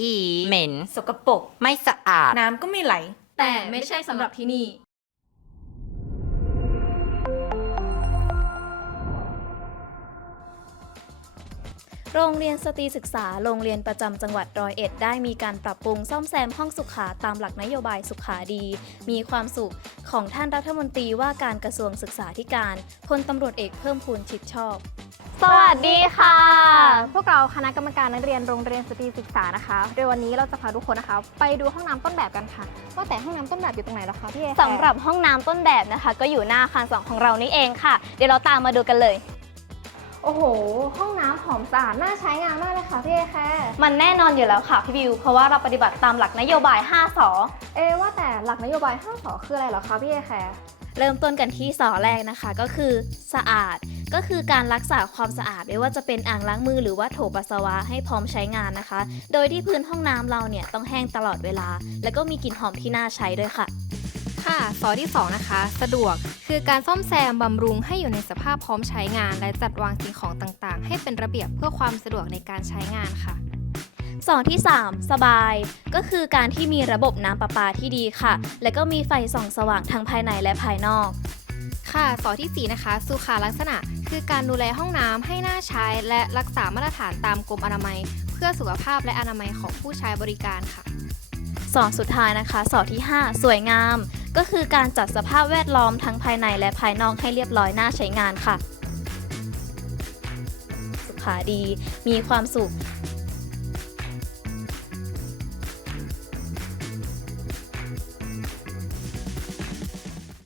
อีเหม็น สกปรกไม่สะอาด น้ำก็ไม่ไหล แต่ไม่ใช่สำหรับที่นี่ โรงเรียนสตรีศึกษา โรงเรียนประจำจังหวัดร้อยเอ็ดได้มีการปรับปรุงซ่อมแซมห้องสุขาตามหลักนโยบายสุขาดี มีความสุขของท่านรัฐมนตรีว่าการกระทรวงศึกษาธิการพลตำรวจเอกเพิ่มพูนชิดชอบ สวัสดีค่ะ พวกเราคณะกรรมการนักเรียนโรงเรียนสตรีศึกษานะคะโดยวันนี้เราจะพาทุกคนนะคะ ไปดูห้องน้ำต้นแบบกันค่ะ ว่าแต่ห้องน้ำต้นแบบอยู่ตรงไหนล่ะคะพี่เอสำหรับห้องน้ำต้นแบบนะคะ ก็อยู่หน้าอาคารสองของเรานี่เองค่ะ เดี๋ยวเราตามมาดูกันเลย โอ้โห ห้องน้ำหอมสะอาดน่าใช้งานมากเลยค่ะพี่เอแคร์มันแน่นอนอยู่แล้วค่ะพี่บิว เพราะว่าเราปฏิบัติตามหลักนโยบาย 5สอ เอว่าแต่หลักนโยบาย5สอคืออะไรเหรอคะพี่เอแคร์เริ่มต้นกันที่สอแรกนะคะก็คือ สะอาด ก็คือการรักษาความสะอาดไม่ว่าจะเป็นอ่างล้างมือหรือว่าโถปัสสาวะให้พร้อมใช้งานนะคะ โดยที่พื้นห้องน้ำเราเนี่ยต้องแห้งตลอดเวลา แล้วก็มีกลิ่นหอมที่น่าใช้ด้วยค่ะค่ะสอที่ 2 นะคะ สะดวกคือการซ่อมแซมบำรุงให้อยู่ในสภาพพร้อมใช้งาน และจัดวางสิ่งของต่างๆ ให้เป็นระเบียบเพื่อความสะดวกในการใช้งานค่ะสองที่ 3 สบาย ก็คือการที่มีระบบน้ำประปาที่ดีค่ะ และก็มีไฟส่องสว่างทั้งภายในและภายนอก ค่ะสอทีสี่ 4 นะคะ สุขาลักษณะ คือการดูแลห้องน้ำให้น่าใช้ และรักษามาตรฐานตามกรมอนามัย เพื่อสุขภาพและอนามัยของผู้ใช้บริการค่ะสอสุดท้ายนะคะสอที่ 5 สวยงาม ก็คือการจัดสภาพแวดล้อมทั้งภายในและภายนอกให้เรียบร้อยน่าใช้งานค่ะ สุขาดี มีความสุข